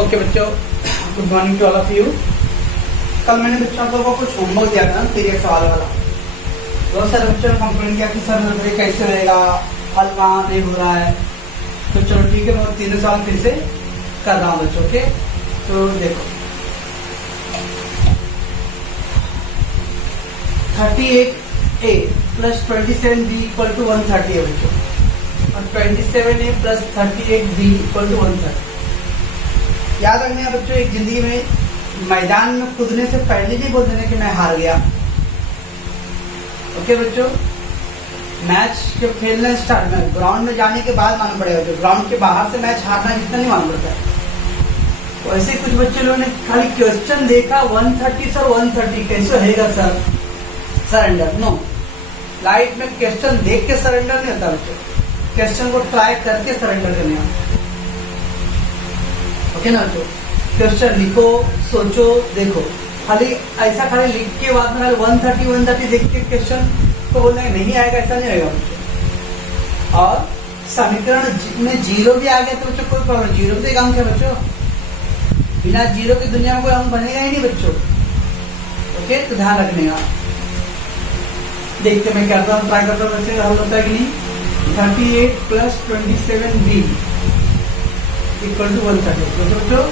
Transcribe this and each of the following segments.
Okay बच्चों, good morning to all of you. कल मैंने बच्चों को कुछ होमवर्क दिया था पीरियड सवाल वाला। बहुत सारे बच्चों ने कंप्लेंट किया कि सर ये कैसे रहेगा, हल वहाँ नहीं हो रहा है। तो चलो ठीक है, मैं तीनों सवाल फिर से कर रहा हूँ बच्चों के। तो देखो 38A plus 27B equal to 130 है बच्चों, और 27A plus 38B equal to 130। याद रखने का बच्चों, एक जिंदगी में मैदान में कूदने से पहले नहीं बोल देने कि मैं हार गया। ओके बच्चों, मैच जब खेलना स्टार्ट में ग्राउंड में जाने के बाद मालूम पड़ेगा। जो ग्राउंड के बाहर से मैच हारना जितना नहीं मालूम पड़ता है। तो ऐसे कुछ बच्चे लोगों ने खाली क्वेश्चन देखा 130 सर 130 कैसे होगा सर सरेंडर। नो, लाइफ में क्वेश्चन देख के सरेंडर नहीं होता बच्चों, क्वेश्चन को ट्राई करके सरेंडर करने होता। ओके ना बच्चों, क्वेश्चन लिखो, सोचो, देखो। खाली ऐसा खाली लिख के बाद में 130 देख के क्वेश्चन को बोलने नहीं आएगा, ऐसा नहीं होगा बच्चों। और समीकरण में जीरो भी आ गया तो बच्चों कोई प्रॉब्लम, जीरो तो एक अंक है बच्चों, बिना जीरो की दुनिया में कोई अंक बनेगा ही नहीं बच्चों। ओके, तो ध्यान रखने का। देखते मैं करता हूँ, ट्राई करता हूँ वैसे हल होता है कि नहीं। 38 प्लस 27B इक्वल टू 130। बच्चों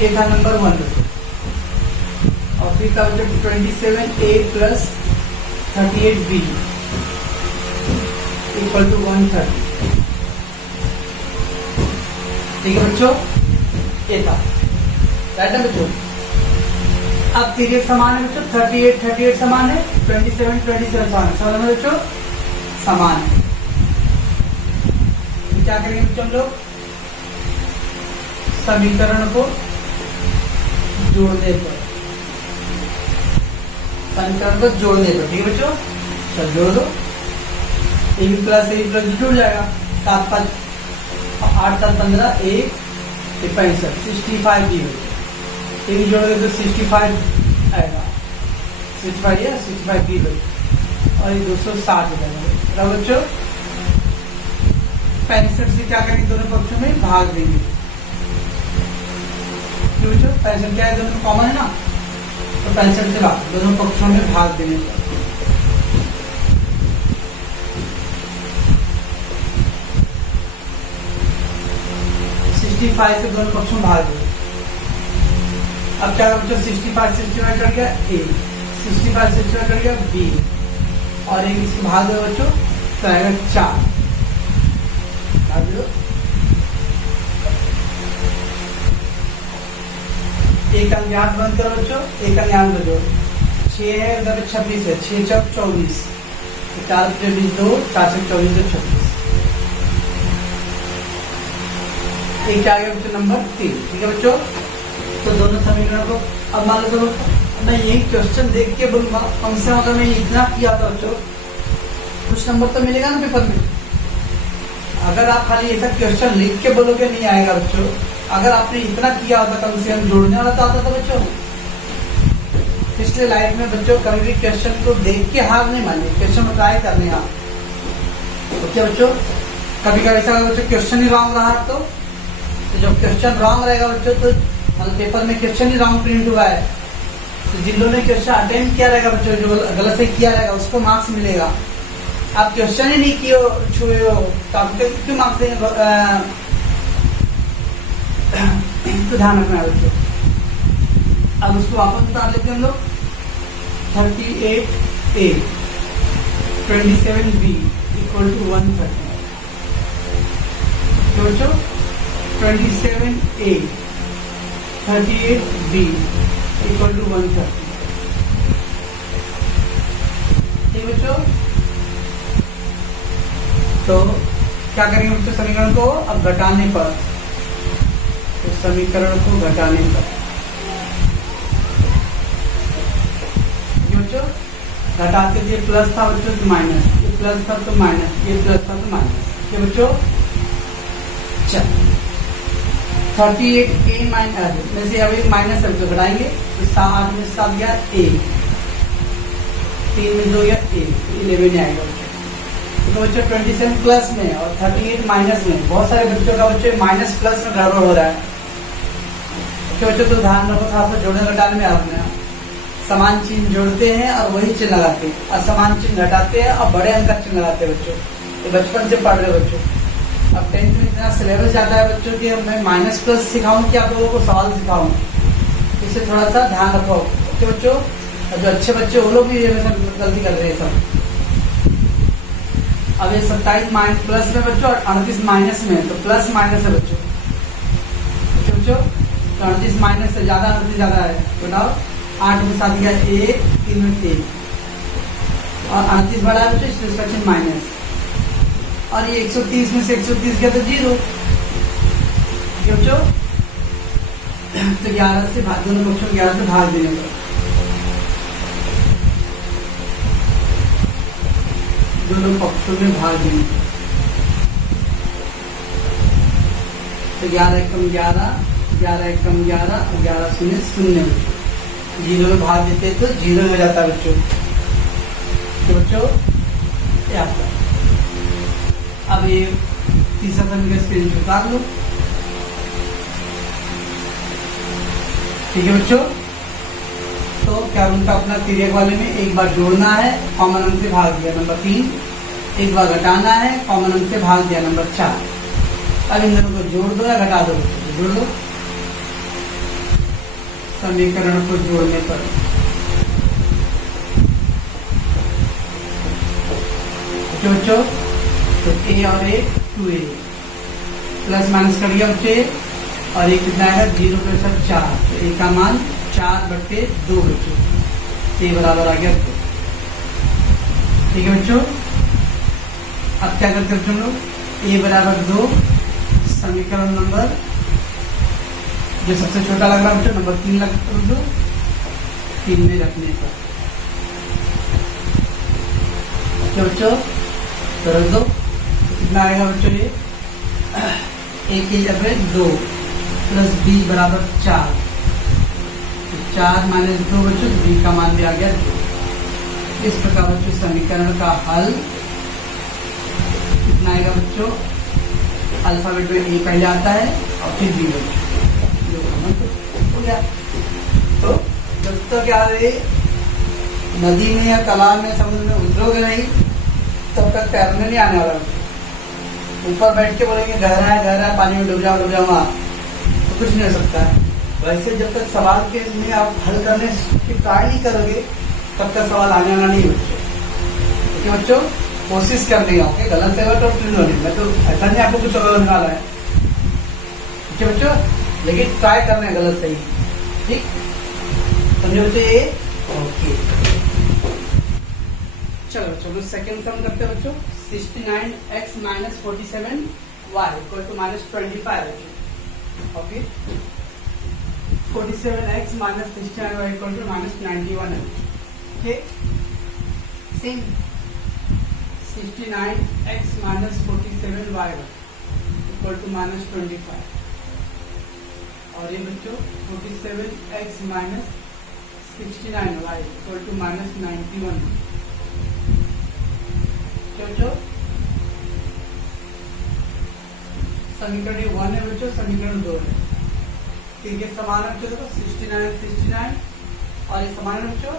ए था नंबर 1 और फिर का बच्चों 27A plus 38B equal to 130। ठीक है बच्चों, ए था राइट है बच्चों। अब पीरियड समान है बच्चों, 38 समान है, 27 समान है, सवाल में बच्चों समान है। क्या करेंगे बच्चों हम लोग, समीकरण को जोड़ने पर, समीकरण को जोड़ने पर। ठीक है बच्चों, चल जोड़ दो। ए बी प्लस जुड़ जाएगा, 7 5 8 7 15 1 65 65 भी होगा। ए भी जोड़ोगे तो 65 आएगा, 65 या 65 भी होगा, और ये 260 हो जाएगा बच्चों। 65 से क्या करेंगे, दोनों पक्षों में भाग देंगे। क्यों बच्चों, 65 क्या है, दोनों कॉमन है ना, तो 65 से भाग, दोनों पक्षों में भाग देने पर। से दोनों पक्षों में भाग देंगे। अब क्या बच्चों, 65 कट गया ए, 65 कट गया बी, और एक इसको भाग दो बच्चों तो आएगा 4। एक अंक यहाँ बंद करो बच्चों, एक अंक यहाँ बचो। 6 है उधर 26 है, 6 चौक 24, 4 20 2 4 से 24 2 26। एक क्या गया बच्चों, नंबर 3। ठीक है बच्चों, तो दोनों समीकरण को अब मान लो मैं यही क्वेश्चन देख के बोलूंगा, कम से कम अगर मैं इतना किया था बच्चों कुछ नंबर तो मिलेगा ना पेपर में। अगर आप खाली ऐसा क्वेश्चन लिख के बोलोगे नहीं आएगा बच्चों। अगर आपने इतना किया होता, कम से कम जोड़ने वाला तो आता था बच्चों। इसलिए लाइफ में बच्चों कभी भी क्वेश्चन को देख के हार नहीं मानिए, क्वेश्चन को ट्राई करने का। ओके बच्चों, कभी कभी ऐसा बच्चों क्वेश्चन ही रॉन्ग रहा तो जब क्वेश्चन रॉन्ग रहेगा बच्चों तो मतलब पेपर में क्वेश्चन ही रॉन्ग प्रिंट हुआ है, तो जिन लोगों ने क्वेश्चन अटेम्प्ट किया रहेगा बच्चों, जो गलत से किया रहेगा उसको मार्क्स मिलेगा। आप क्वेश्चन ही नहीं किए छुए हो तो आपको क्यों मार्क्स देंगे। तो ध्यान रखना बच्चों। अब उसको वापस उतार लेते हैं हम लोग। 38A 27B equal to 130। तो बच्चों 27A 38B इक्वल टू 130। ठीक बच्चों, तो क्या करेंगे बच्चों, समीकरण को अब घटाने पर, तो समीकरण को घटाने पर बच्चों घटाते थे, प्लस था बच्चों तो माइनस, ये प्लस था तो माइनस, ये प्लस था तो माइनस। ये बच्चों चल 38A माइनस में से अब एक माइनस है तो घटाएंगे, तो 7 में 7 गया A, 3 में 2 गया A, 11 आएगा। तो बच्चों 27 प्लस में और 38 माइनस में, बहुत सारे बच्चों का बच्चों माइनस प्लस में गड़बड़ हो रहा है। तो बच्चों तो ध्यान रखो, खास कर जोड़ने घटाने में आपने समान चिन्ह जोड़ते हैं और वही चिन्ह लगाते हैं, असमान चिन्ह घटाते हैं और बड़े अंक का चिन्ह लगाते हैं बच्चों। ये बचपन से पढ़ रहे बच्चों। अब 10th में इतना सिलेबस जाता है बच्चों कि मैं माइनस प्लस सिखाऊं कि आप लोगों को सवाल सिखाऊं, इससे थोड़ा सा ध्यान रखो बच्चों। और जो अच्छे बच्चे वो लोग भी ये गलती कर रहे हैं सब। अब ये 27 माइनस प्लस में बच्चों और 38 माइनस में, तो प्लस माइनस है बच्चों। बच्चों तो 38 माइनस से ज्यादा, 38 ज्यादा है, बताओ 8 में साथ दिया 1, 3 में 3 और 38 बड़ा है बच्चों, इसलिए इसका चिन्ह माइनस। और ये 130 में से 130 गया तो 0 बच्चों। तो 11 से भाग, दोनों बच्चों 11 से भाग देने पर, दोनों पक्षों में भाग देंगे। तो 11 एकम 11, 11 एकम 11 और 11 शून्य शून्य, 0 में भाग देते तो 0 हो जाता है बच्चों। तो बच्चों ये आपका, अब ये तीसरा समीकरण स्क्रीन पर उतार लो, ठीक है बच्चों। तो क्या उनका अपना तिर्यक वाले में एक बार जोड़ना है, कॉमन अंक से भाग दिया, नंबर 3। एक बार घटाना है, कॉमन अंक से भाग दिया, नंबर 4। अब इन दोनों को जोड़ दो या घटा दो, जोड़ दो। समीकरण को जोड़ने पर बच्चों तो a और a 2a, प्लस माइनस कर दिया बच्चे, और एक कितना है 0 + 4, तो a का मान 4/2 बच्चों, a बराबर आ गया। ठीक है बच्चों। अब क्या करते बच्चों लोग, a बराबर 2, समीकरण नंबर जो सबसे छोटा लग रहा है बच्चों नंबर 3 रख दो, 3 में रखने पर बच्चों तो रख दो, कितना आएगा बच्चों ये, a की जगह 2 प्लस b बराबर 4, 4 माइनस 2 बच्चों, b का मान भी आ गया 2। इस प्रकार बच्चों समीकरण का हल कितना आएगा बच्चों, अल्फाबेट में a पहले आता है और फिर b बच्चों, जो हो गया। तो जब तक क्या है नदी में या तालाब में समुद्र में उतरोगे नहीं तब तक तैरने नहीं आने वाला। ऊपर बैठ के बोलेंगे गहरा है पानी में डूब जाऊंगा तो कुछ नहीं हो सकता है। वैसे जब तक सवाल के में आप हल करने की ट्राई नहीं करोगे तब तक सवाल आने वाला नहीं बच्चों। क्योंकि बच्चों कोशिश करनी है, गलत से तो मैं तो ऐसा नहीं आपको कुछ गलत निकाला है बच्चों, लेकिन ट्राई करना है गलत सही, ठीक समझे बच्चों ये। ओके चलो सेकंड सम करते हैं बच्चों। 69x - 47y = -25 बच्चों। ओके 47x - 69y = -91 है। ओके सेम 69x - 47y = -25 और ये बच्चों 47x - 69y = -91। बच्चों समीकरण 1 है बच्चों, समीकरण 2 है, ठीक है। समान बच्चों देखो 69 और ये समान बच्चों,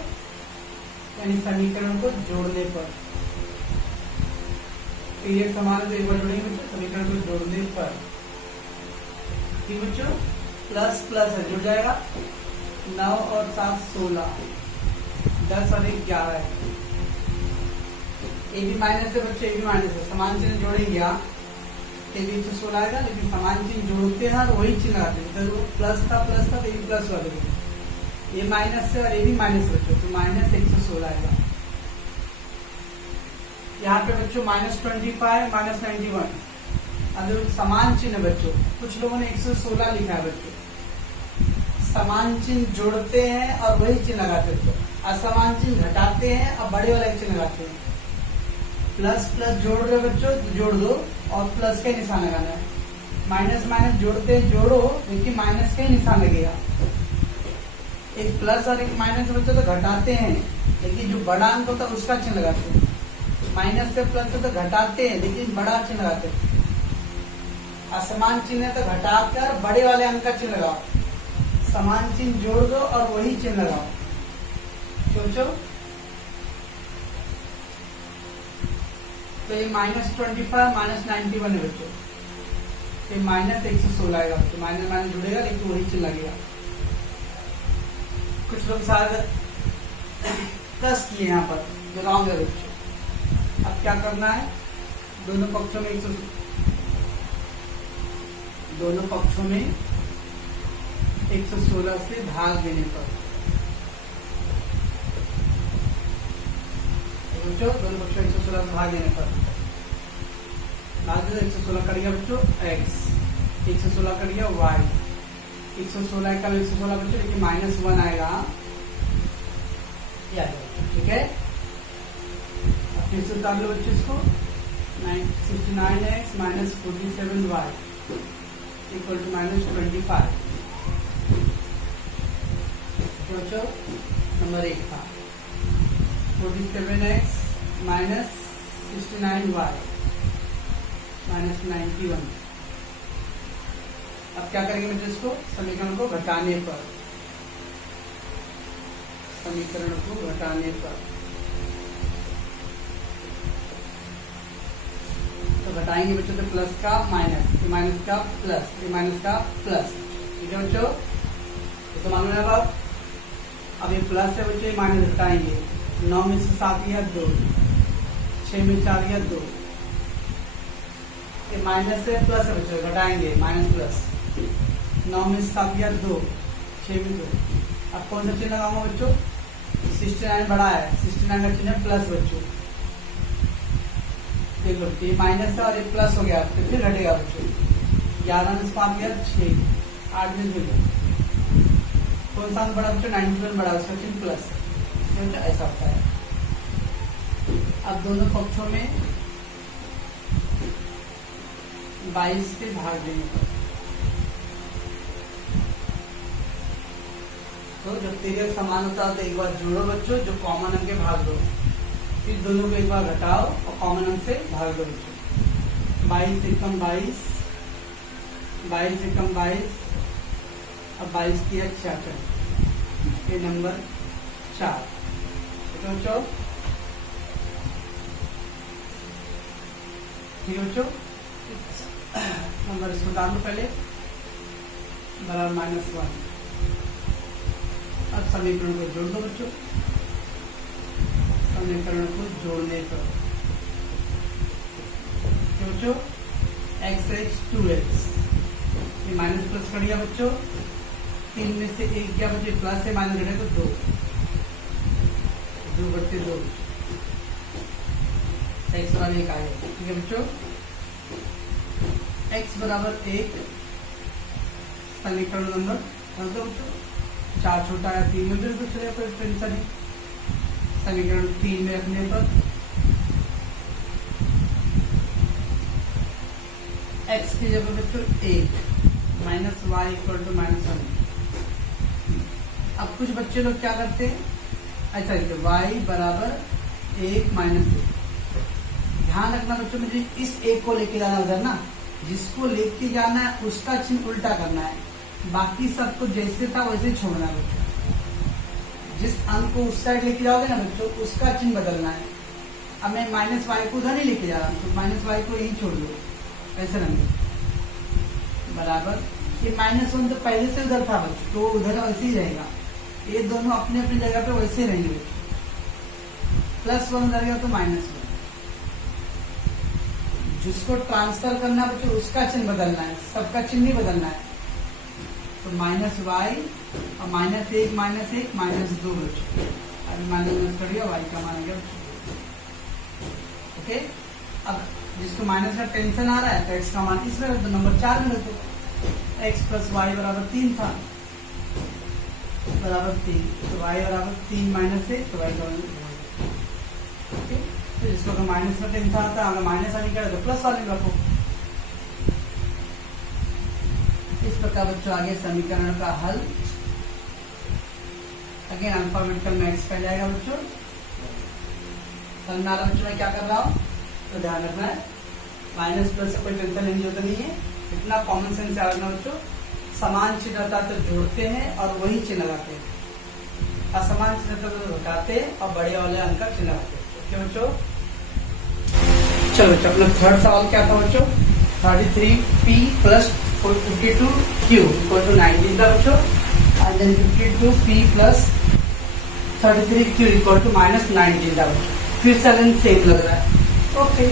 यानी समीकरण को जोड़ने पर ये समान है, तो एक बार जोड़ेंगे बच्चों समीकरण को जोड़ने पर, ठीक बच्चों। प्लस प्लस है, जुड़ जाएगा 9 और 7 16, 10 और 1 11 है। ए भी माइनस है बच्चों, ए भी माइनस है, समान चिन्ह जोड़ेंगे आप, ए भी 116 आएगा, लेकिन समान चिन्ह जोड़ते हैं और वही चिन्ह लगाते हैं। तो प्लस था तो ये भी प्लस हुआ, देखो ये माइनस है और ये भी माइनस बच्चों, तो माइनस 116 आएगा। यहाँ पे बच्चों -25 -91, अगर समान चिन्ह बच्चों, कुछ लोगों ने 116 लिखा है बच्चों, समान चिन्ह जोड़ते हैं और वही चिन्ह लगाते हैं, असमान चिन्ह घटाते हैं और बड़े वाला चिन्ह लगाते हैं। प्लस प्लस जोड़ रहे बच्चों तो जोड़ दो और प्लस का निशान लगाना है, माइनस माइनस जोड़ते जोड़ो क्योंकि माइनस का ही निशान लगेगा। एक प्लस और एक माइनस बच्चों तो घटाते हैं, लेकिन जो बड़ा अंक होता है उसका चिन्ह लगाते हैं। माइनस से प्लस से तो घटाते हैं, लेकिन बड़ा चिन्ह लगाते हैं। असमान चिन्ह है तो घटाकर बड़े वाले अंक का चिन्ह लगाओ, समान चिन्ह जोड़ दो और वही चिन्ह लगाओ। सोचो, तो ये -25 -91 है बच्चों, ये -116 आएगा बच्चों। माइनस माइनस जुड़ेगा लेकिन वही चिन्ह लगेगा। कुछ लोग शायद प्लस किए यहाँ पर, जो रॉन्ग है बच्चों। अब क्या करना है, दोनों पक्षों में 116 से भाग देने पर बच्चों, दोनों पक्षों 116 से भाग देने पर भाग दे 116 कर गया बच्चों x, 116 कर गया y, 116 का 116 बच्चों, लेकिन -1 आएगा, ठीक है। अब फिर से उतार लो बच्चों इसको, 69x - 47y इक्वल टू -25। बच्चों नंबर 1 था 47x - 69y -91। अब क्या करेंगे बच्चों, इसको समीकरण को घटाने पर, तो घटाएंगे बच्चों, तो प्लस का माइनस, माइनस का प्लस, माइनस का प्लस, ठीक है बच्चों। तो मालूम है अब ये प्लस है बच्चों, ये माइनस घटाएंगे। 9 में से 7 गया 2, 6 में 4 गया 2, ये माइनस है प्लस है बच्चों, घटाएंगे माइनस प्लस। 9 में से 7 गया 2, 6 में 2। अब कौन सा चिन्ह लगाऊंगा बच्चों, 69 बड़ा है, 69 का चिन्ह प्लस बच्चों। देखो ये माइनस है और ये प्लस हो गया, तो फिर घटेगा बच्चों। 11 में 7 गया 6, 8 में 2। कौन सा बड़ा बच्चों, 91 बड़ा, उसका चिन्ह प्लस, ऐसा होता है। अब दोनों पक्षों में 22 से भाग देने पर, तो जब तेरे समान होता है तो एक बार जोड़ो बच्चों, जो कॉमन अंक के भाग दो, फिर दोनों को एक बार घटाओ और कॉमन अंक से भाग दो बच्चों। 22 से कम 22, 22 से कम 22, अब 22 किया 66, ये नंबर 4। बच्चों ठीक है बच्चों, नंबर इसको डाल दो पहले, बराबर -1। अब समीकरण को जोड़ दो बच्चों, समीकरण को जोड़ने पर बच्चों x 2x, ये माइनस प्लस कर दिया बच्चों। 3 में से 1 क्या बच्चे, प्लस है, माइनस घटे तो 2, 2/2 x बराबर 1 आएगा, ठीक है बच्चों। x बराबर 1 समीकरण नंबर कर दो बच्चों। 4 छोटा है 3 में बिल्कुल चलेगा, कोई टेंशन नहीं। समीकरण 3 में रखने पर x की जगह बच्चों 1 -y इक्वल टू -1। अब कुछ बच्चे लोग क्या करते हैं, अच्छा y बराबर 1 - 1। ध्यान रखना बच्चों, मुझे इस 1 को लेके जाना उधर ना, जिसको लेके जाना है उसका चिन्ह उल्टा करना है, बाकी सबको जैसे था वैसे छोड़ना है बच्चों। जिस अंक को उस साइड लेके जाओगे ना बच्चों, उसका चिन्ह बदलना है। अब मैं -y को उधर नहीं लेके जा रहा हूँ, तो -y को यही छोड़ दो, ऐसे रंगे बराबर। ये -1 तो पहले से उधर था बच्चों, तो उधर वैसे ही रहेगा। ये दोनों अपने अपनी जगह पे वैसे रहेंगे बच्चों। +1 उधर गया तो -1। जिसको ट्रांसफर करना बच्चों उसका चिन्ह बदलना है, सबका चिन्ह नहीं बदलना है। तो -y और -1 -2 बच्चों, अभी माइनस करिए, y का मान आ गया। ओके, अब जिसको माइनस का टेंशन आ रहा है तो x का मान इसमें तो नंबर 4 में रखो। x + y बराबर 3 था, बराबर 3, तो y बराबर 3 - 1, तो y का ओके। तो जिसको अगर माइनस में टेंशन आता है, अगर माइनस आने का तो प्लस वाले रखो। इस प्रकार बच्चों आगे समीकरण का हल, अगेन अल्फाबेटिकल में x पहले आएगा बच्चों, समझ में आ रहा है बच्चों मैं क्या कर रहा हूँ? तो ध्यान रखना है, माइनस प्लस से कोई टेंशन लेने की जरूरत नहीं है, इतना कॉमन सेंस याद रखना बच्चों। समान चिन्ह होता तो जोड़ते हैं और वही चिन्ह लगाते हैं, असमान चिन्ह होता तो घटाते हैं और बड़े वाले अंक का चिन्ह लगाते हैं। ओके बच्चों, चलो बच्चों अपना थर्ड सवाल क्या था बच्चों? 33p plus 52q equal to 19 था बच्चों, and then 52p plus 33q equal to -19 था बच्चों। फिर से सेम लग रहा है। ओके,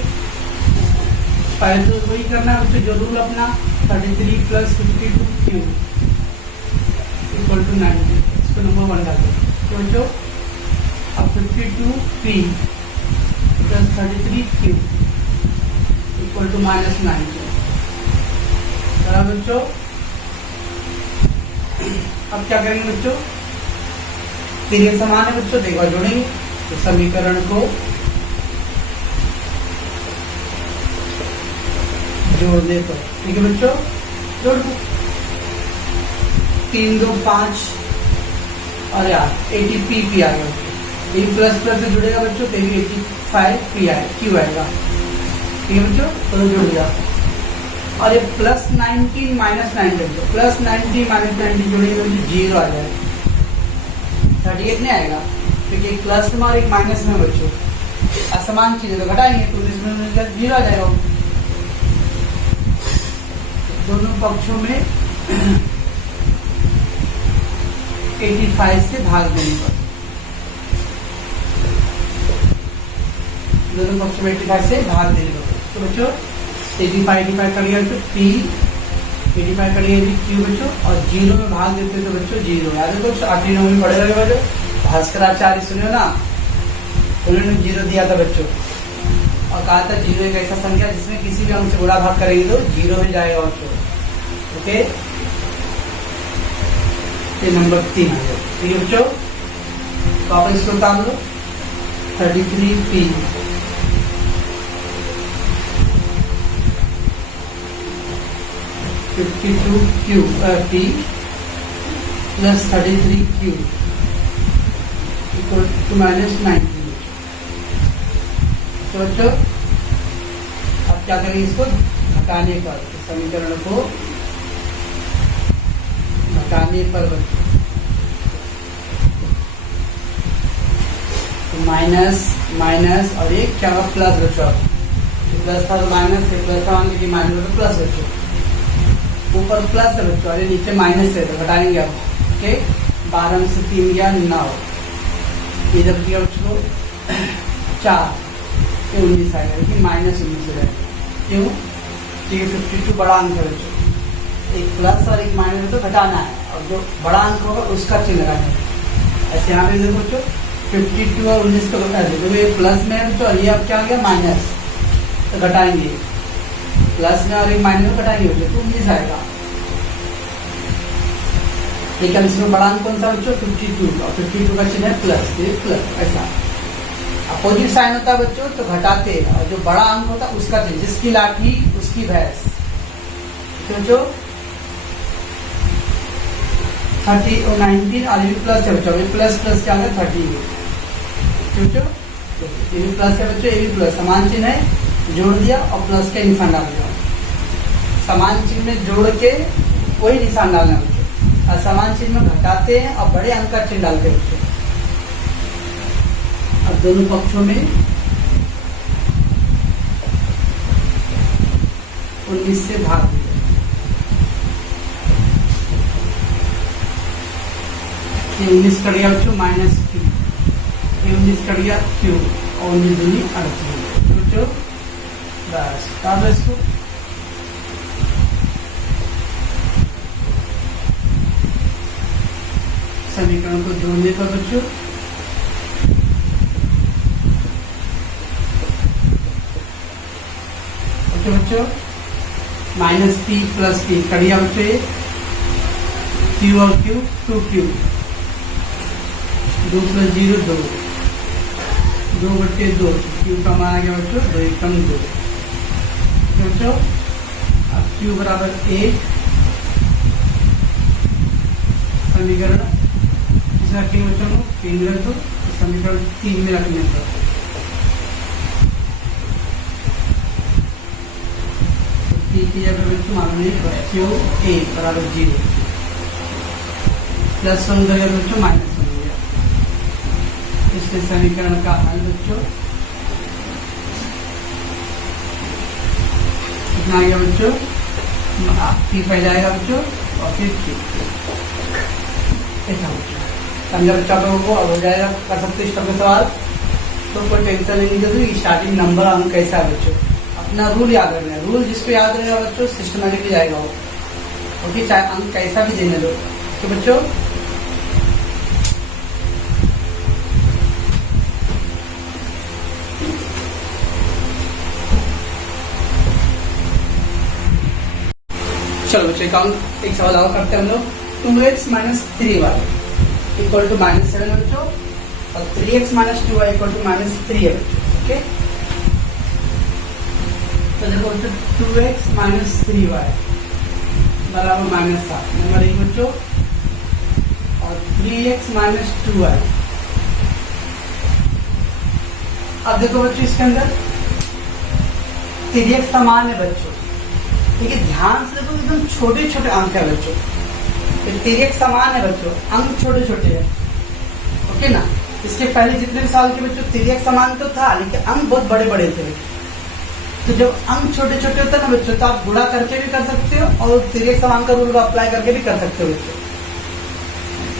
पहले तो वही करना है बच्चों जो रूल अपना, 33 प्लस 52q इक्वल टू 19, इसको नंबर 1 डाल दो। तो बच्चों अब 52p plus 33q equal to -19 बराबर बच्चों। अब क्या करेंगे बच्चों? पीरियड समान है बच्चों, देखो जोड़ेंगे तो समीकरण को जोड़ने पर, ठीक है बच्चों, जोड़ दो 3 2 5 और यार 80p आ गया, ये प्लस प्लस से जुड़ेगा बच्चों तो 85p क्यू आएगा, ठीक है बच्चों, तो जुड़ गया। और ये प्लस 19 माइनस 19, प्लस 90 माइनस 90 जोड़ेगा तो 0 आ जाएगा, 38 नहीं आएगा क्योंकि एक प्लस में और एक माइनस में बच्चों असमान चीजें तो घटाएंगे तो इसमें 0 आ जाएगा। दोनों पक्षों में 85 से भाग देने पर, दोनों पक्षों में 85 से भाग देने पर, तो बच्चों 85 कर लिया तो p, 85 कर लिया q बच्चों, और 0 में भाग देते तो बच्चों 0 याद है बच्चों, 8 9 में पढ़े लगे बच्चों, भास्कराचार्य सुनियो ना, उन्होंने 0 दिया था बच्चों और कहा था 0 एक ऐसा संख्या जिसमें किसी भी अंक से गुणा भाग करेंगे तो 0 में जाएगा बच्चों। ओके, ये नंबर 3 है, ठीक है बच्चों। तो आप इसको उतार लो, 33p p plus 33q equal to -19। तो बच्चों अब क्या करेंगे? इसको घटाने पर, समीकरण को घटाने पर बच्चों तो माइनस माइनस और एक क्या होगा? प्लस बच्चों, प्लस था तो माइनस से प्लस था, माइनस तो प्लस बच्चों, ऊपर प्लस है बच्चों और नीचे माइनस है तो घटाएंगे अब। ओके, 12 में से 3 गया 9, इधर किया बच्चों 4, 19 आएगा, लेकिन -19 हो जाएगा। क्यों? क्योंकि 52 बड़ा अंक है बच्चों, एक प्लस और एक माइनस तो घटाना है और जो बड़ा अंक होगा उसका चिन्ह लगाना है। ऐसे यहाँ पे देखो बच्चों 52 और 19 को घटा दे, ये प्लस में है बच्चों, ये अब क्या आ गया? माइनस, तो घटाएंगे प्लस में और एक माइनस में घटाएंगे बच्चों तो 19 आएगा। लेकिन इसमें बड़ा अंक कौन सा बच्चों? 52, और 52 का चिन्ह है प्लस, ये प्लस, ऐसा अपोजिट साइन होता है बच्चों तो घटाते हैं, और जो बड़ा अंक होता है उसका चिन्ह, जिसकी लाठी उसकी भैंस। तो जो 30 और 19 और ये प्लस है बच्चों, ये प्लस प्लस क्या है? 30 बच्चों, ये भी प्लस है बच्चों, ये भी प्लस, समान चिन्ह है, जोड़ दिया और प्लस का निशान डाल दिया। समान चिन्ह में जोड़ के वही निशान डालना बच्चों, असमान चिन्ह में घटाते हैं और बड़े अंक का चिन्ह डालते हैं बच्चों। अब दोनों पक्षों में 19 से भाग दिया, ये 19 कर गया बच्चों -q, ये 19 कर गया q और 19 दूनी 38 बच्चों, बस काट लो इसको। समीकरण को जोड़ने पर बच्चों ओके बच्चों, -p प्लस p कर दिया बच्चों, ये q और q 2q, 2 + 0 2, 2/2, q का मान आ गया बच्चों 2 एकम 2 बच्चों। अब q बराबर 1, समीकरण रखेंगे बच्चों को 3 रख दो, समीकरण 3 में रखने पर टी की जगह बच्चों मानने क्यू ए बराबर 0, प्लस 1 करेगा बच्चों माइनस 1 हो गया। इसके समीकरण का हल बच्चों कितना आ गया बच्चों, पी पहले आएगा बच्चों और फिर क्यू, ऐसा बच्चों समझा बच्चा लोगों को। अब हो जाएगा, कर सकते इस तरह के सवाल, तो कोई टेंशन नहीं जरूरी। स्टार्टिंग नंबर अंक कैसा है बच्चों, अपना रूल याद रखना है। रूल जिसको याद रहेगा बच्चों सिस्टमेटिकली जाएगा वो, ओके, चाहे अंक कैसा भी देने दो। तो बच्चों चलो बच्चों एक सवाल और करते हैं हम लोग। 2x minus 3y equal to minus 7 बच्चों, और 3x minus 2y equal to minus 3 है बच्चों, ओके। तो देखो बच्चों 2x माइनस 3y बराबर माइनस 7 नंबर 1 बच्चों, और 3x माइनस 2y। अब देखो बच्चों इसके अंदर 3x समान है बच्चों, ठीक है, ध्यान से देखो एकदम छोटे छोटे अंक है बच्चों। 3x समान है बच्चों, अंक छोटे छोटे हैं, ओके ना। इसके पहले जितने भी साल के बच्चों 3x समान तो था, लेकिन अंक बहुत बड़े बड़े थे। तो जब अंक छोटे छोटे होते हैं ना बच्चों, तो आप गुणा करके भी कर सकते हो और 3x समान का रूल अप्लाई करके भी कर सकते हो बच्चों।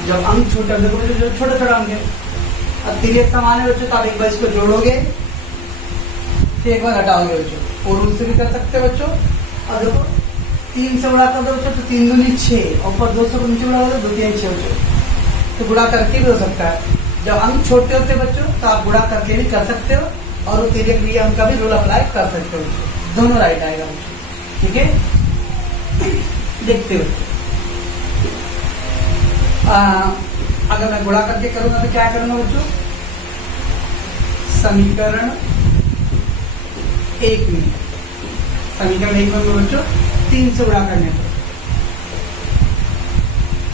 जब अंक छोटे देखो बच्चों, जो छोटे छोटे अंक है, अब 3x समान है बच्चों, तो आप एक बार इसको जोड़ोगे फिर एक बार घटाओगे बच्चों, और रूल से भी कर सकते हो बच्चों। और देखो 3 से गुणा कर दो बच्चों तो 3 दूनी 6, और ऊपर 200 को नीचे गुणा कर दो 2 3 6 बच्चों, तो गुणा करके भी हो सकता है। जब अंक छोटे होते हैं बच्चों तो आप गुणा करके भी कर सकते हो, और वो 3 अंक का भी रूल अप्लाई कर सकते हो बच्चों, दोनों राइट आएगा बच्चों, ठीक है। देखते हो अगर मैं गुणा करके करूंगा तो क्या करूंगा बच्चों, समीकरण 1 में, समीकरण 1 में बच्चों 3 से गुणा करने पर,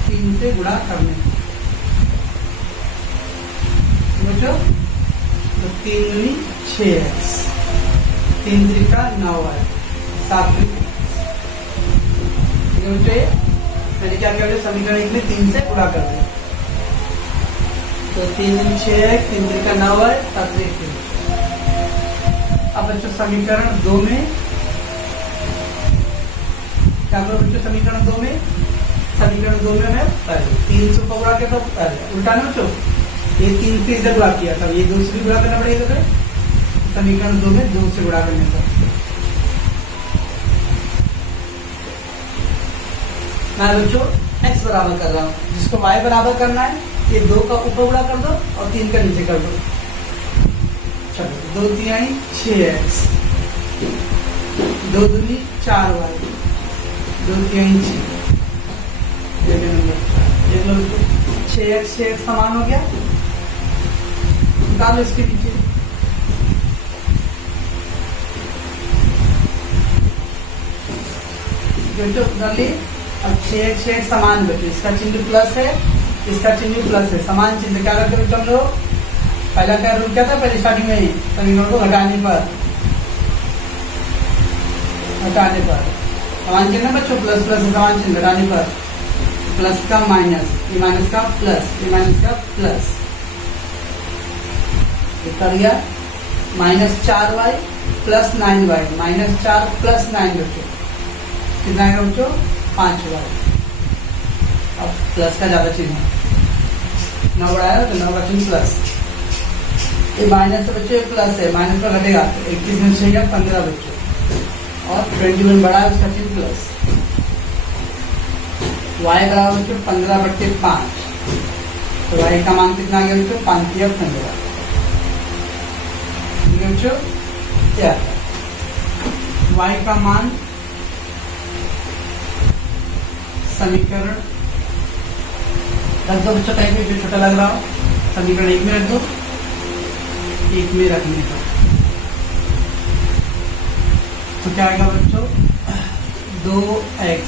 3 से गुणा करने पर बच्चों, तो 3 दूनी 6x, 3 त्रिका 9y, 7 ठीक है बच्चों। मैंने क्या किया समीकरण 1 में 3 से गुणा कर दिया, तो 3 दूनी 6x, 3 त्रिका 9y, 7 3। अब बच्चों समीकरण 2 में क्या करो बच्चों, समीकरण 2 में, समीकरण 2 में मैं पहले 3 से ऊपर गुणा किया था, पहले उल्टा ना बच्चों, ये 3 से इधर गुणा किया था, ये 2 से भी गुणा करना पड़ेगा। फिर समीकरण 2 में 2 से गुणा करने पर मैं बच्चों x बराबर कर रहा हूँ, जिसको y बराबर करना है, ये 2 का ऊपर गुणा कर दो और 3 का नीचे कर दो। चलो 2 3 6x, 2 दूनी 4y, 2 3 6, देख लो 6x समान हो गया, निकालो इसके नीचे। अब 6x समान बचे, इसका चिन्ह प्लस है, इसका चिन्ह प्लस है, समान चिन्ह क्या करते बच्चों हम लोग, पहला क्या रूल क्या था, पहले स्टार्टिंग में समीकरण को घटाने पर समान चिन्ह बच्चों, प्लस प्लस समान चिन्ह, घटाने पर प्लस का माइनस, ये माइनस का प्लस, ये माइनस का प्लस, कर गया -4y प्लस 9y, -4 प्लस 9 बच्चों कितना आएगा बच्चों, 5y। अब प्लस का ज्यादा चिन्ह 9 बढ़ाया तो 9 का चिन्ह प्लस, ये माइनस से बच्चों प्लस है, माइनस का घटेगा तो 21 में 6 या 15 बच्चों, और 21 बढ़ा है उसका चिन्ह प्लस। y बराबर बच्चों 15/5, तो y का मान कितना आ गया बच्चों, 5 या 15 बच्चों। क्या y का मान समीकरण रख दो बच्चों, कहीं भी जो छोटा लग रहा हो समीकरण 1 में रख दो, 1 में रखने पर तो क्या आएगा बच्चों, 2x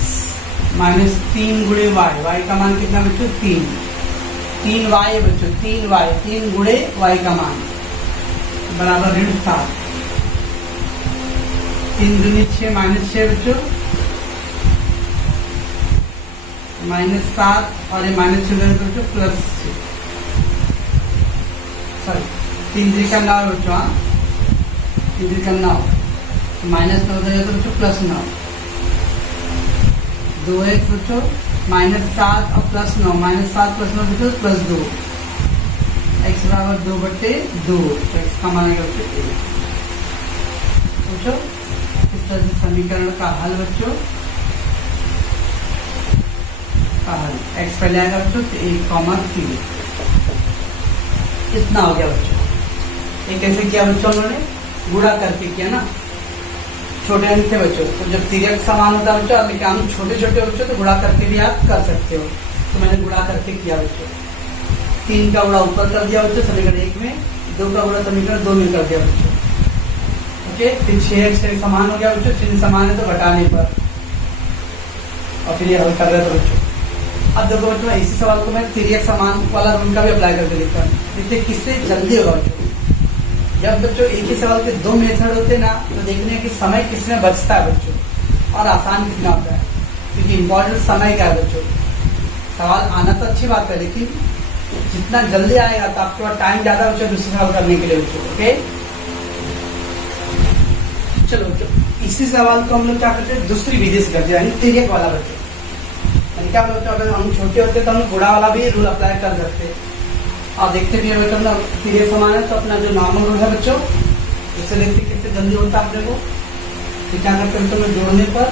माइनस 3 गुणे y का मान कितना बच्चों, 3y है बच्चों, 3 गुणे y का मान बराबर ऋण 7। तीन दूनी 6 -6 बच्चों, -7 और ये -6 बच्चों +6, सॉरी 3 3 का 9 बच्चों, हाँ 3 3 का 9, -9 हो जाएगा बच्चों +9, 2x बच्चों -7 और +9, -7 +9 बच्चों +2, x बराबर 2/2, तो x का मान आएगा बच्चों 1। बच्चों इस तरह से समीकरण का हल बच्चों का हल, x पहले आएगा बच्चों तो 1, 3, इतना हो गया बच्चों। ये कैसे किया बच्चों, उन्होंने गुणा करके किया ना, छोटे अंक थे बच्चों, तो जब तिर्यक समान होता है बच्चों, अब लेकिन छोटे छोटे बच्चों तो गुणा करके भी आप कर सकते हो, तो मैंने गुणा करके किया बच्चों। 3 का गुणा ऊपर कर दिया बच्चों समीकरण 1 में, 2 का गुणा समीकरण 2 में कर दिया बच्चों। ओके, फिर 6x समान हो गया बच्चों, चिन्ह समान है तो घटाने पर, और फिर ये हल कर रहे थे बच्चों। अब देखो बच्चों, इसी सवाल को मैं तिर्यक समान वाला रूल का भी अप्लाई करके देखता हूँ, देखते किससे जल्दी होगा बच्चों। जब बच्चों एक ही सवाल के 2 मेथड होते ना, तो देखने की समय किसमें बचता है बच्चों, और आसान कितना होता है, क्योंकि इम्पोर्टेंट समय क्या है बच्चों। सवाल आना तो अच्छी बात है, लेकिन जितना जल्दी आएगा तो आपके पास टाइम ज्यादा बच्चों दूसरे सवाल करने के लिए बच्चों। ओके, चलो बच्चों, इसी सवाल को हम लोग क्या करते हैं, दूसरी विधि से करते हैं, तिर्यक वाला बच्चों। क्या बच्चों, अगर हम छोटे होते तो हम गुणा वाला भी रूल अप्लाई कर सकते हैं, और देखते भी है बच्चों ना तिर्यक समान है, तो अपना जो नॉर्मल रूल है बच्चों, उससे देखते किससे जल्दी होता है अपने को। तो क्या करते हैं बच्चों, जोड़ने पर,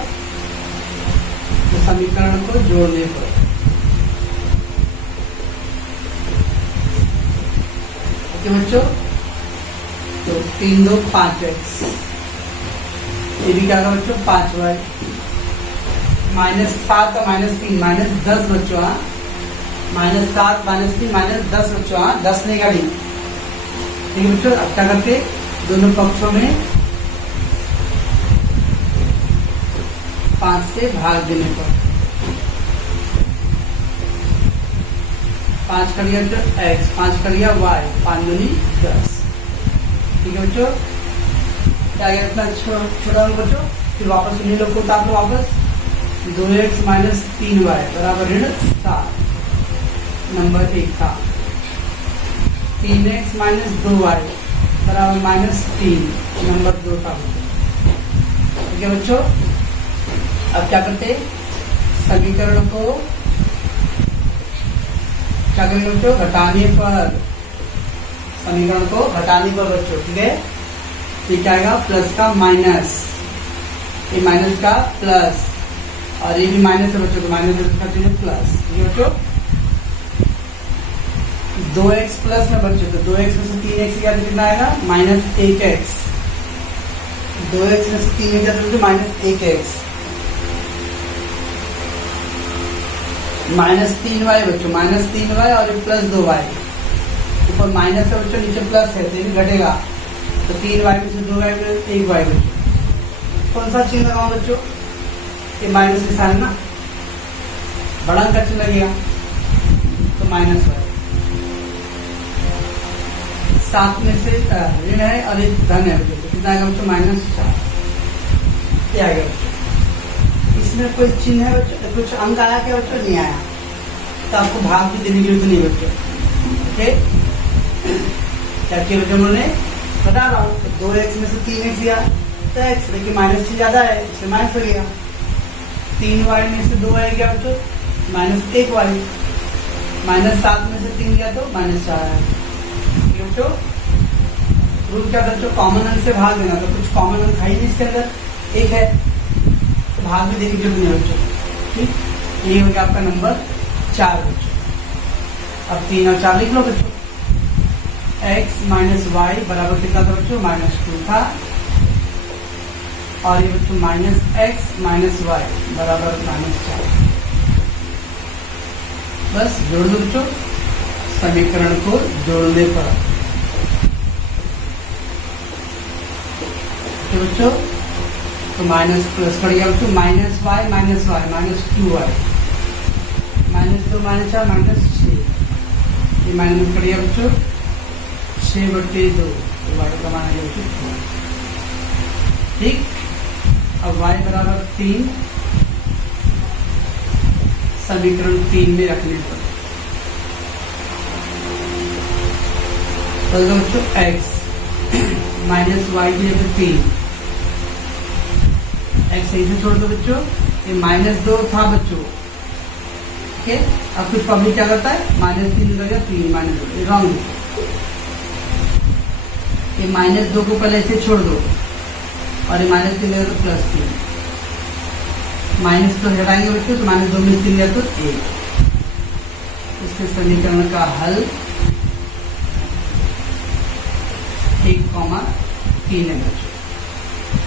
तो समीकरण को जोड़ने पर, ओके बच्चों, तो 3 2 5x, ये भी क्या होगा बच्चों 5y, -7 और -3 -10 बच्चों, हाँ -7 -3 -10 बच्चों, हाँ 10 नहीं गाड़ी, ठीक है बच्चों। अब क्या करते, दोनों पक्षों में 5 से भाग देने पर, 5 कर लिया बच्चों x, 5 कर लिया y, 5 दूनी 10, ठीक है बच्चों। क्या गया इतना छोटा बच्चों, फिर वापस उन्हीं लोग को उतार लो वापस, 2x - 3y बराबर -7 नंबर 1 का, 3x - 2y बराबर -3 नंबर 2 का, ठीक है बच्चों। अब क्या करते, समीकरण को क्या करेंगे बच्चों, घटाने पर, समीकरण को घटाने पर बच्चों, ठीक है। ये क्या आएगा, प्लस का माइनस, ये माइनस का प्लस, और ये भी माइनस है बच्चों, तो माइनस करते हैं प्लस, ठीक है बच्चों। 2x प्लस है बच्चों, तो 2x में से 3x क्या कितना आएगा, -1x, 2x में से 3 क्या -1x, -3y बच्चों, -3y और +2y, ऊपर माइनस है बच्चों, नीचे प्लस है, तो ये भी घटेगा, तो 3y में से 2y में 1y बच्चों। कौन सा चिन्ह लगाओ बच्चों, ये माइनस निशान है ना, बड़ा का चिन्ह लगेगा, तो -y, 7 में से ऋण है और एक धन है बच्चों, तो कितना आएगा बच्चों, -4, क्या आएगा बच्चों। इसमें कोई चिन्ह है बच्चों, कुछ अंक आया क्या बच्चों, नहीं आया, तो आपको भाग भी देने की जरूरत नहीं बच्चों। ओके, क्या किया बच्चों, उन्होंने बता रहा हूँ, 2x में से 3x गया तो x, लेकिन माइनस से ज्यादा है इससे माइनस हो गया, 3y में से 2y गया बच्चों -1y, -7 में से 3 गया तो -4 है, ठीक है बच्चों। रूल क्या बच्चों, कॉमन अंक से भाग देना, तो कुछ कॉमन अंक है ही नहीं इसके अंदर, एक है, तो भाग भी देने की जरूरत नहीं बच्चों, ठीक। ये हो गया आपका नंबर 4 बच्चों। अब 3 और 4 लिख लो बच्चों, x - y बराबर कितना था बच्चों, -2 था, और ये बच्चों -x - y बराबर -4, बस जोड़ दो बच्चों, समीकरण को जोड़ने पर, तो बच्चों तो माइनस प्लस कर गया बच्चों, -y - -2y, -2 -4 -6, ये माइनस कर दिया बच्चों, 6/2 y का मान है बच्चों, ठीक। अब y बराबर 3 समीकरण 3 में रखने पर तो बच्चों x माइनस वाई की जगह 3 x ऐसे छोड़ दो बच्चों, ये -2 था बच्चों, ओके। अब कुछ पब्लिक क्या करता है, -3 हो गया 3 -2, रॉन्ग। ये -2 को पहले ऐसे छोड़ दो और ये -3 गया तो +3, माइनस प्लस हटाएंगे बच्चों तो -2 में 3 गया तो 1। इसके समीकरण का हल 1,3 है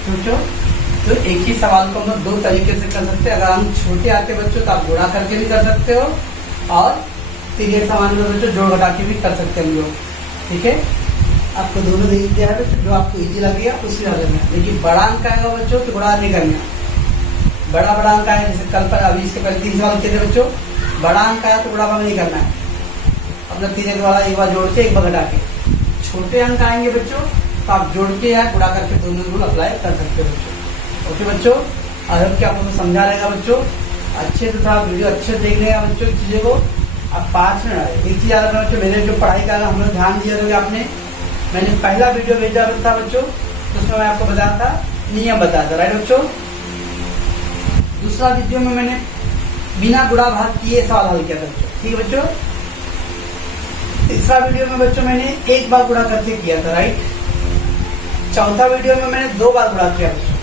बच्चों। तो एक ही सवाल को हम लोग 2 तरीके से कर सकते हैं। अगर हम छोटे आते बच्चों तो आप गुणा करके भी कर सकते हो और तिर्यक समान में बच्चों जोड़ घटा के भी कर सकते हैं हम लोग, ठीक है। आपको दोनों दे दिया है बच्चों, जो आपको इजी लगेगा उसी वाले में। लेकिन बड़ा अंक आएगा बच्चों तो गुणा नहीं करना, बड़ा अंक आया जैसे कल पर अभी इसके पहले 3 सवाल किए थे बच्चों, बड़ा अंक आया तो गुणा नहीं करना है, अपना तिर्यक वाला एक बार जोड़ के एक बार घटा के। छोटे अंक आएंगे बच्चों तो आप जोड़ के या गुणा करके दोनों रूल अप्लाई कर सकते हो बच्चों, ओके बच्चों। आई होप कि आपको समझा रहेगा बच्चों, अच्छे से था वीडियो, अच्छे से देख लेगा बच्चों चीजें को। अब 5 मिनट एक चीज याद रखना बच्चों, मेरे जो पढ़ाई का हम लोग ध्यान दिया होगा आपने, मैंने पहला वीडियो भेजा था बच्चों तो उसमें मैं आपको बताया था, नियम बताया था, राइट बच्चों। दूसरा वीडियो में मैंने बिना गुणा भाग किए सवाल हल किया था बच्चों, ठीक है बच्चों। तीसरा वीडियो में बच्चों मैंने एक बार गुणा करके किया था, राइट। चौथा वीडियो में मैंने 2 बार गुणा किया बच्चों,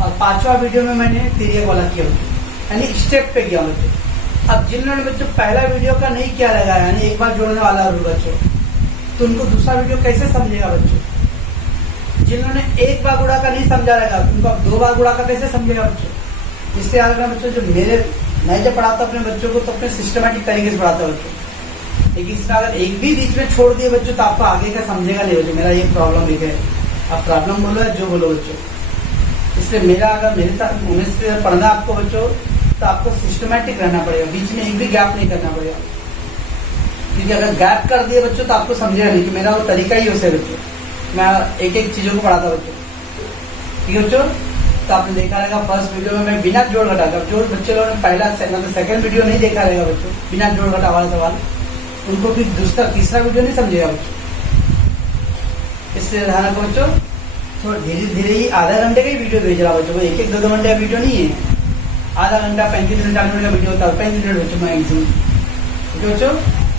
और 5वां वीडियो में मैंने तिर्यक वाला किया बच्चों, यानी स्टेप पे किया बच्चों। अब जिन्होंने बच्चों पहला वीडियो का नहीं किया रहेगा, यानी एक बार जोड़ने वाला रूल बच्चों, तो उनको दूसरा वीडियो कैसे समझेगा बच्चों। जिन्होंने एक बार गुणा का नहीं समझा रहेगा उनको अब 2 बार गुणा का कैसे समझेगा बच्चों। इससे याद रखना बच्चों, जो मैं जब पढ़ाता अपने बच्चों को तो अपने सिस्टमेटिक तरीके से पढ़ाता बच्चों, लेकिन इसमें अगर एक भी बीच में छोड़ दिए बच्चों तो आपको आगे का समझेगा नहीं बच्चों। मेरा ये प्रॉब्लम एक है, आप प्रॉब्लम बोलो या जो बोलो बच्चों। इसलिए मेरा अगर मेरे साथ उन्हें से पढ़ना आपको बच्चों तो आपको सिस्टमेटिक रहना पड़ेगा, बीच में एक भी गैप नहीं करना पड़ेगा, क्योंकि अगर गैप कर दिए बच्चों तो आपको समझेगा नहीं कि मेरा वो तरीका ही उसे बच्चों, मैं एक एक चीजों को पढ़ाता बच्चों, ठीक है बच्चों। तो आपने देखा रहेगा फर्स्ट वीडियो में मैं बिना जोड़ घटा कर, जो बच्चे लोगों ने पहला सेकंड वीडियो नहीं देखा रहेगा बच्चों बिना जोड़ घटा वाला सवाल, उनको फिर दूसरा तीसरा वीडियो नहीं समझेगा बच्चों। इससे ध्यान रखो बच्चों, तो धीरे धीरे ही आधा घंटे का ही वीडियो भेज रहा बच्चों को, 1-2 घंटे का वीडियो नहीं है, आधा घंटा 35 मिनट 40 मिनट का वीडियो होता है, 35 मिनट बच्चों मैक्सिमम, ठीक है बच्चों।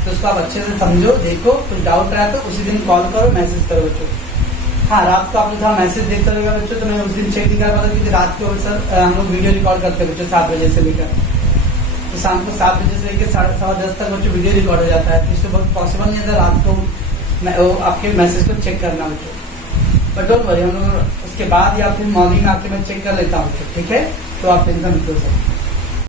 तो उसको आप अच्छे से समझो, देखो, कुछ डाउट रहा तो उसी दिन कॉल करो, मैसेज करो बच्चों। हाँ, रात को आप लोग मैसेज देखते रहेगा बच्चों, तो मैं उस दिन चेक नहीं कर पाता क्योंकि रात को सर हम लोग वीडियो रिकॉर्ड करते हैं बच्चों 7 बजे से लेकर, तो शाम को 7 बजे से लेकर 10:15 तक बच्चों वीडियो रिकॉर्ड हो जाता है, तो इससे बहुत पॉसिबल नहीं है रात को आपके मैसेज को चेक करना बच्चों। बट डोंट वरी, हम लोग उसके बाद या फिर मॉर्निंग में आके मैं चेक कर लेता हूँ, ठीक है। तो आप टेंशन मत लो सर।